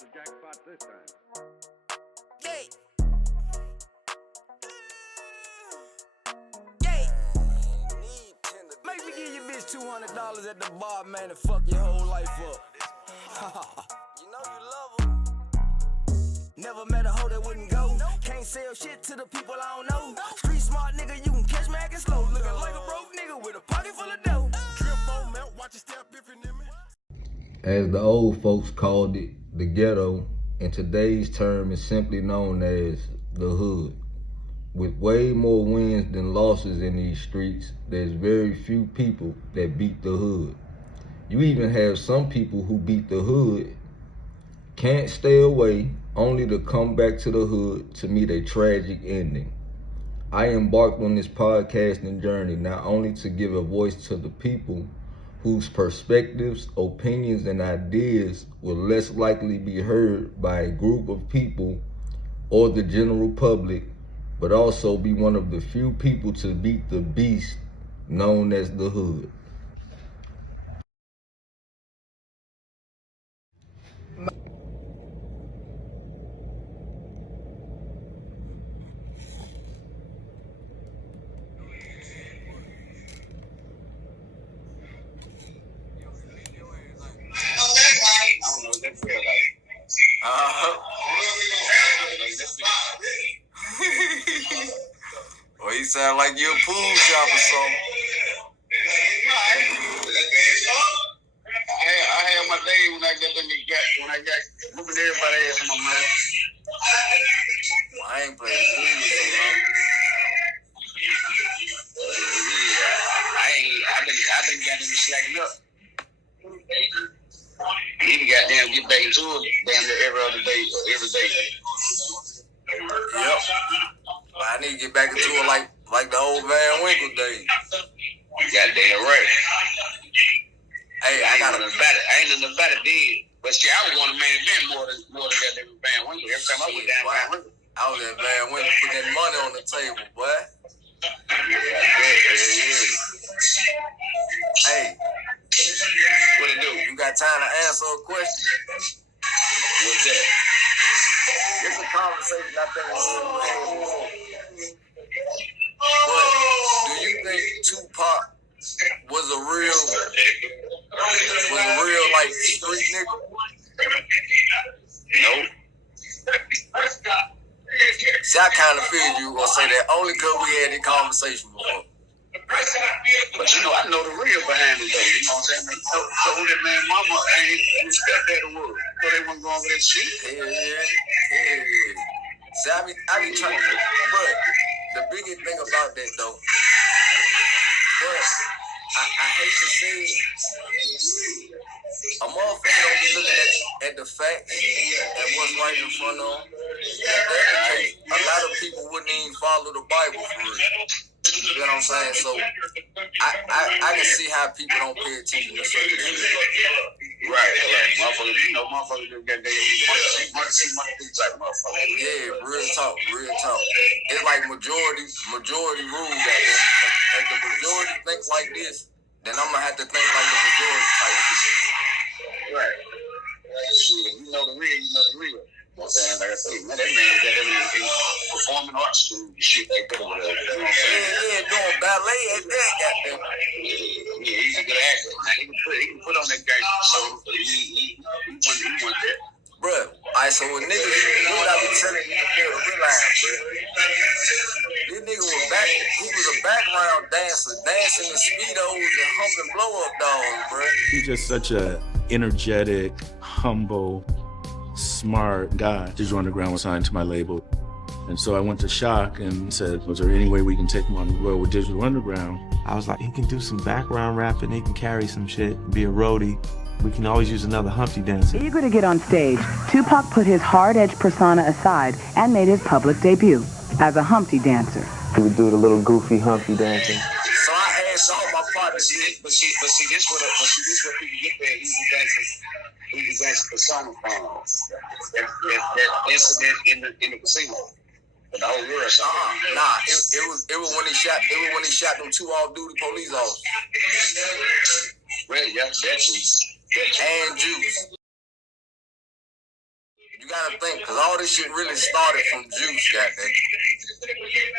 the jackpot this time. Yay! Yay! Make me give your bitch $200 at the bar, man, and fuck your whole life up. You know you love her. Never met a hoe that wouldn't go. Can't sell shit to the people I don't know. Street smart nigga, you can catch me acting slow. Looking like a broke nigga with a pocket full of dough. Drip on melt, watch it step if you near me. As the old folks called it, the ghetto, in today's term is simply known as the hood. With way more wins than losses in these streets, there's very few people that beat the hood. You even have some people who beat the hood, can't stay away, only to come back to the hood to meet a tragic ending. I embarked on this podcasting journey not only to give a voice to the people whose perspectives, opinions, and ideas will less likely be heard by a group of people or the general public, but also be one of the few people to beat the beast known as the hood. Well, you sound like you're a pool shop or something. I had my day when I got moving everybody else in my mind. Well, I ain't playing pool in so long. I done got them slacking up. Even goddamn get back into it damn near every other day, every day. Yep. But I need to get back into it like the old Van Winkle days. Goddamn right. Hey, I ain't nothing about it dead. But see, I was going to main event more than goddamn Van Winkle. Every time I went down Van Winkle. I was at Van Winkle putting that money on the table, boy. Hey. What it do? You got time to answer a question? What's that? It's a conversation I think we're having before. But do you think Tupac was a real like street nigga? Nope. See, I kind of figured you were gonna say that only because we had this conversation before. But you know, I know the real behind it though. You know what I'm saying? Told that man mama ain't respect that word. So they wasn't going for that shit. Yeah. See, I be trying to, but the biggest thing about that though, but I hate to say it, a motherfucker don't be looking at the facts and what's right in front of them. A lot of people wouldn't even follow the Bible for real. You know what I'm saying? So I can see how people don't pay attention to certain things. Right. Motherfuckers, you know, motherfuckers just got their money type motherfuckers. Yeah, real talk. It's like majority rule that if the majority thinks like this, then I'm gonna have to think like the majority type shit. Right. You know the real. You know what I'm saying? Like I say, man, that man got everything in performing arts school, shit like that. You know what I'm saying? Yeah, doing ballet at that, goddamn. Yeah, he's a good actor. He can put on that gangster, so he won that. Bruh, alright, so with niggas, what I be telling you to realize, bruh. This nigga he was a background dancer, dancing in Speedos and humping blow-up dogs, bruh. He's just such a energetic, humble, smart guy. Digital Underground was signed to my label. And so I went to Shock and said, was there any way we can take him on the road with Digital Underground? I was like, he can do some background rapping, he can carry some shit, be a roadie. We can always use another Humpty dancer. Eager to get on stage, Tupac put his hard-edged persona aside and made his public debut as a Humpty dancer. He would do the little goofy Humpty dancing. So I asked all my partners, but see, this what people get there. He's a dancer persona from that incident in the casino. The whole world. Nah, it was when he shot. It was when he shot them two off-duty police officers. Well, yeah, that's and Juice. trying to think, because all this shit really started from Juice, goddamn.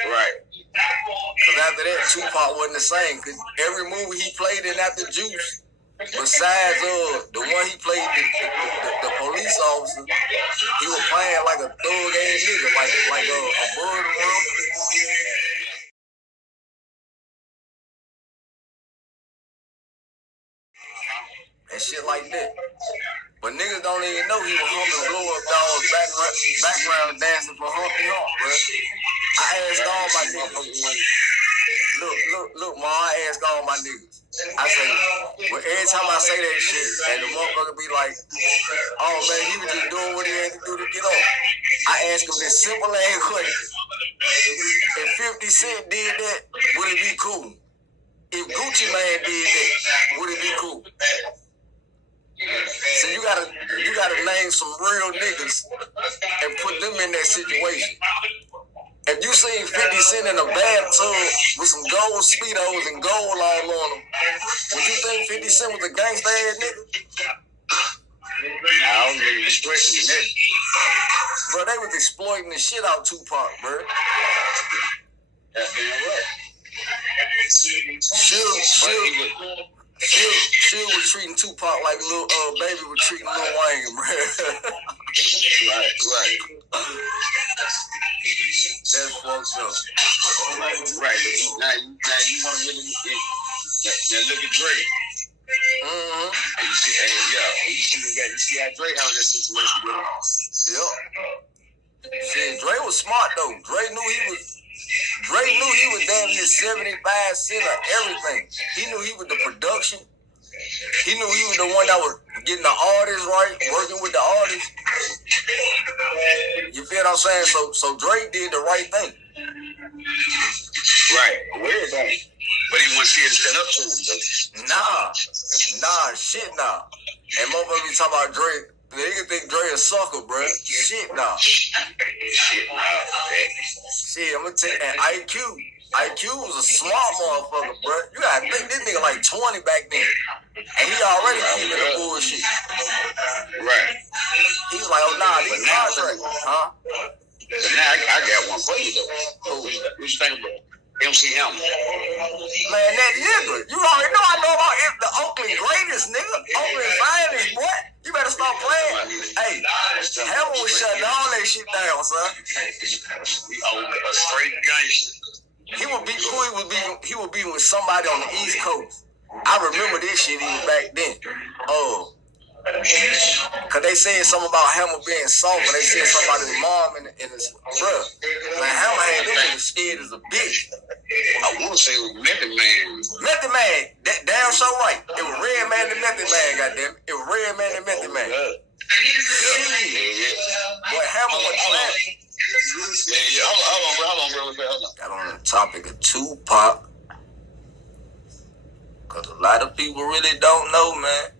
Right. Because after that, Tupac wasn't the same. Because every movie he played in after Juice, besides the one he played, the police officer, he was playing like a thug-ass nigga, like a bird around. And shit like that. But niggas don't even know he was humping blow up dogs background dancing for Humpty Hump, bro. I asked all my niggas. Look, Ma, I asked all my niggas. I say, well, every time I say that shit, and the motherfucker be like, oh man, he was just doing what he had to do to get off. I ask him this simple ass question. If 50 Cent did that, would it be cool? If Gucci Man did that, would it be cool? So you gotta name some real niggas and put them in that situation. If you seen 50 Cent in a bathtub with some gold Speedos and gold all on them, would you think 50 Cent was a gangsta ass nigga? I don't really question that. Bro, they was exploiting the shit out Tupac, bro. That's damn right. She was treating Tupac like little Baby was treating Lil Wayne, bro. Right. That's fucked up. Right. Now you want to really now look at Drake. Mm-hmm. And you see how Drake handled that situation with him. Yep. Shit, Dre was smart though. Dre knew he was damn near 75 cent of everything. He knew he was the production. He knew he was the one that was getting the artists right, working with the artists. You feel what I'm saying? So Drake did the right thing. Right. Where is that? But he wasn't scared to stand up to him, though. Nah. And motherfuckers be talking about Drake. Nigga think Dre a sucker, bro. Shit, nah. Shit, I'm gonna tell you, and IQ was a smart motherfucker, bro. You gotta think this nigga like 20 back then. And he already keeping the bullshit. Right. He was like, oh, nah, these contracts. Huh? But now I got one for you, though. What you think about MC Hammer? Man, that nigga. You already know I know about the Oakland greatest, nigga. Oakland finest, boy. You better stop playing. Hey, Hammer was shutting all that shit down, son. A straight gangster. He would be with somebody on the East Coast. I remember this shit even back then. Cause they said something about Hammer being soft, but they said something about his mom and his brother. Man, Hammer had them niggas scared as a bitch. I want to say it was Method Man. Method Man, that damn so right. It was Redman and Method Man, goddamn. It was Redman and Method Man. But Hammer was playing. Hold on, bro. Got on the topic of Tupac. Cause a lot of people really don't know, man.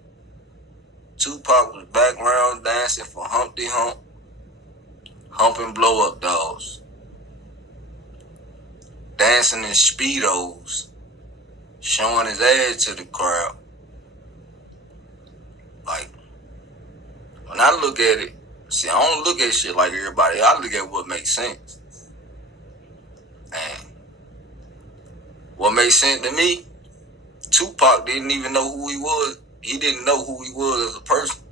Tupac was background dancing for Humpty Hump, humping blow up dolls, dancing in Speedos, showing his ass to the crowd. Like, when I look at it, see, I don't look at shit like everybody. I look at what makes sense. And what makes sense to me, Tupac didn't even know who he was. He didn't know who he was as a person.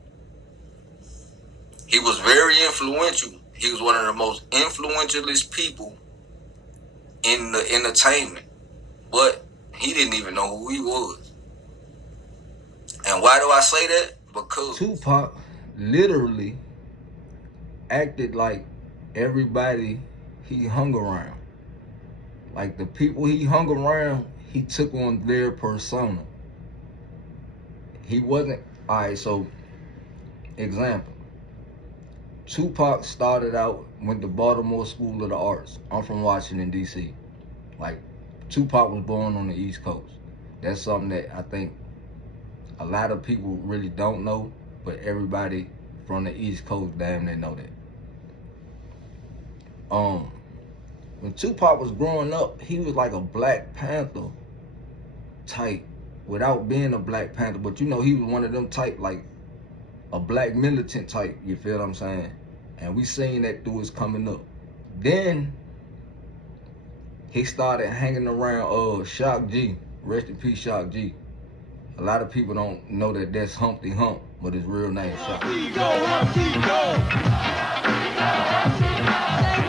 He was very influential. He was one of the most influentialist people in the entertainment. But he didn't even know who he was. And why do I say that? Because Tupac literally acted like everybody he hung around. Like the people he hung around, he took on their persona. He wasn't, alright, so, example. Tupac started out with the Baltimore School of the Arts. I'm from Washington, D.C. Like, Tupac was born on the East Coast. That's something that I think a lot of people really don't know, but everybody from the East Coast damn near know that. When Tupac was growing up, he was like a Black Panther type without being a Black Panther, but you know, he was one of them type, like a black militant type, you feel what I'm saying? And we seen that through his coming up. Then he started hanging around Shock G. Rest in peace, Shock G. A lot of people don't know that that's Humpty Hump, but his real name is Shock G. Go, Humpty, go!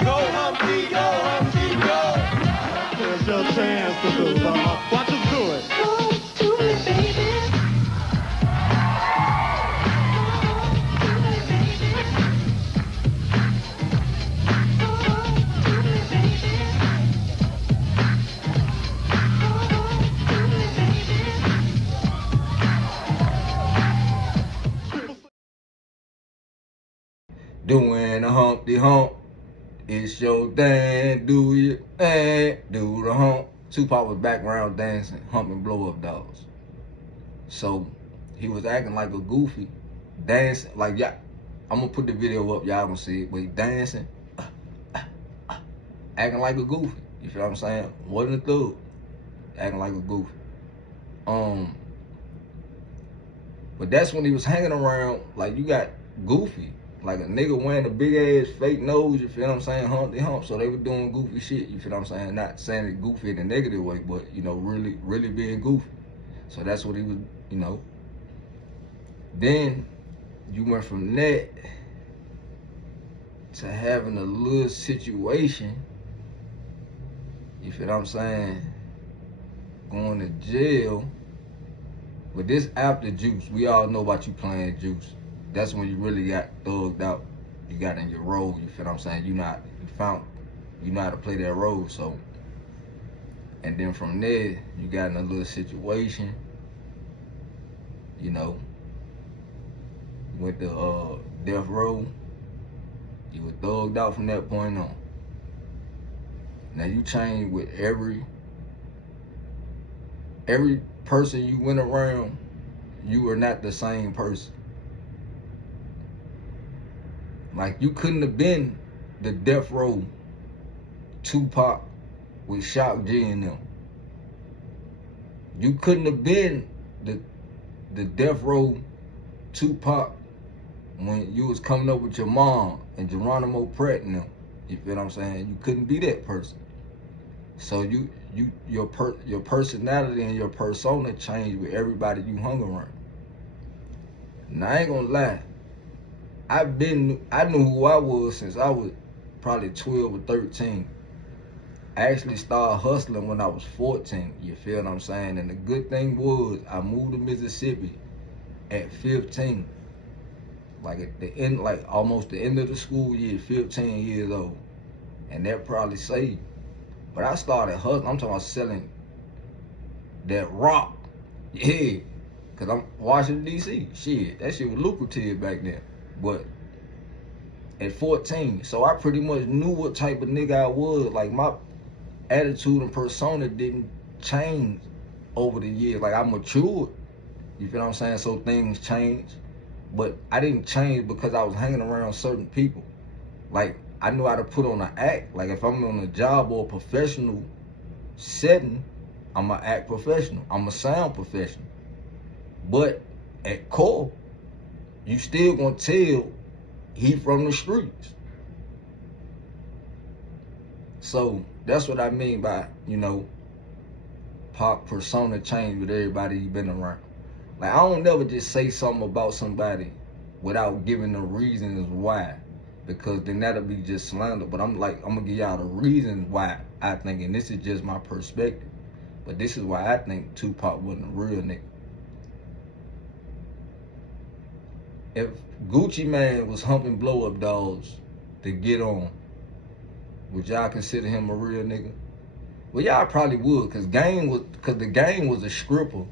Go, Humpty, go, Humpty, go! Here's your chance to do the hump. Watch him do it. Go to me, baby. Doing the Humpty Hump, it's your thing, do your thing, do the hump. Tupac was background dancing, humping blow up dolls. So he was acting like a goofy, dancing, like, yeah, I'm gonna put the video up, y'all gonna see it, but he dancing, acting like a goofy, you feel what I'm saying? Wasn't a thug, acting like a goofy. But that's when he was hanging around, like, you got Goofy, like a nigga wearing a big ass fake nose, you feel what I'm saying, Humpty Hump, so they were doing goofy shit, you feel what I'm saying, not saying it goofy in a negative way, but, you know, really being goofy. So that's what he was, you know. Then you went from that to having a little situation, you feel what I'm saying, going to jail. But this after Juice, we all know about you playing Juice. That's when you really got thugged out. You got in your role, you feel what I'm saying? You know how to play that role, so. And then from there, you got in a little situation, you know. You went to death row. You were thugged out from that point on. Now you changed with every person you went around, you were not the same person. Like, you couldn't have been the death row Tupac with Shock G in them. You couldn't have been the death row Tupac when you was coming up with your mom and Geronimo Pratt and them. You feel what I'm saying? You couldn't be that person. So your personality and your persona changed with everybody you hung around. Now I ain't gonna lie, I knew who I was since I was probably 12 or 13. I actually started hustling when I was 14, you feel what I'm saying? And the good thing was I moved to Mississippi at 15. Like at the end, like almost the end of the school year, 15 years old. And that probably saved me. But I started hustling, I'm talking about selling that rock, yeah. Cause I'm Washington, D.C., shit, that shit was lucrative back then. But at 14, so I pretty much knew what type of nigga I was. Like, my attitude and persona didn't change over the years. Like, I matured, you feel what I'm saying? So things changed. But I didn't change because I was hanging around certain people. Like, I knew how to put on an act. Like, if I'm on a job or a professional setting, I'm an act professional. I'm a sound professional. But at core, you still gonna tell he from the streets. So that's what I mean by, you know, Pac persona change with everybody he been around. Like, I don't never just say something about somebody without giving the reasons why, because then that'll be just slander. But I'm gonna give y'all the reasons why I think, and this is just my perspective, but this is why I think Tupac wasn't a real nigga. If Gucci Mane was humping blow up dolls to get on, would y'all consider him a real nigga? Well, y'all probably would, cause the Game was a stripper,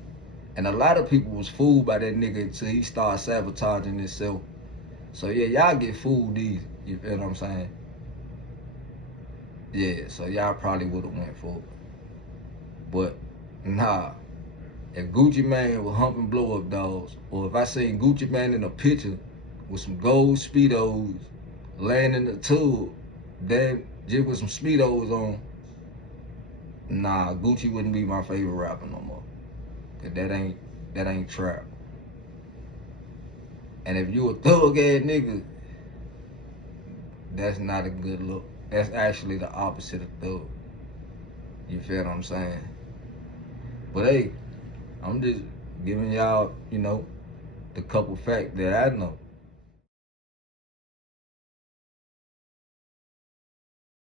and a lot of people was fooled by that nigga until he started sabotaging himself. So yeah, y'all get fooled easy, you feel what I'm saying? Yeah, so y'all probably would have went for it. But nah, if Gucci Mane was humping blow up dolls, or if I seen Gucci Mane in a picture with some gold Speedos laying in the tub, then just with some Speedos on, nah, Gucci wouldn't be my favorite rapper no more. Cause that ain't trap. And if you a thug ass nigga, that's not a good look. That's actually the opposite of thug. You feel what I'm saying? But hey, I'm just giving y'all, you know, the couple facts that I know.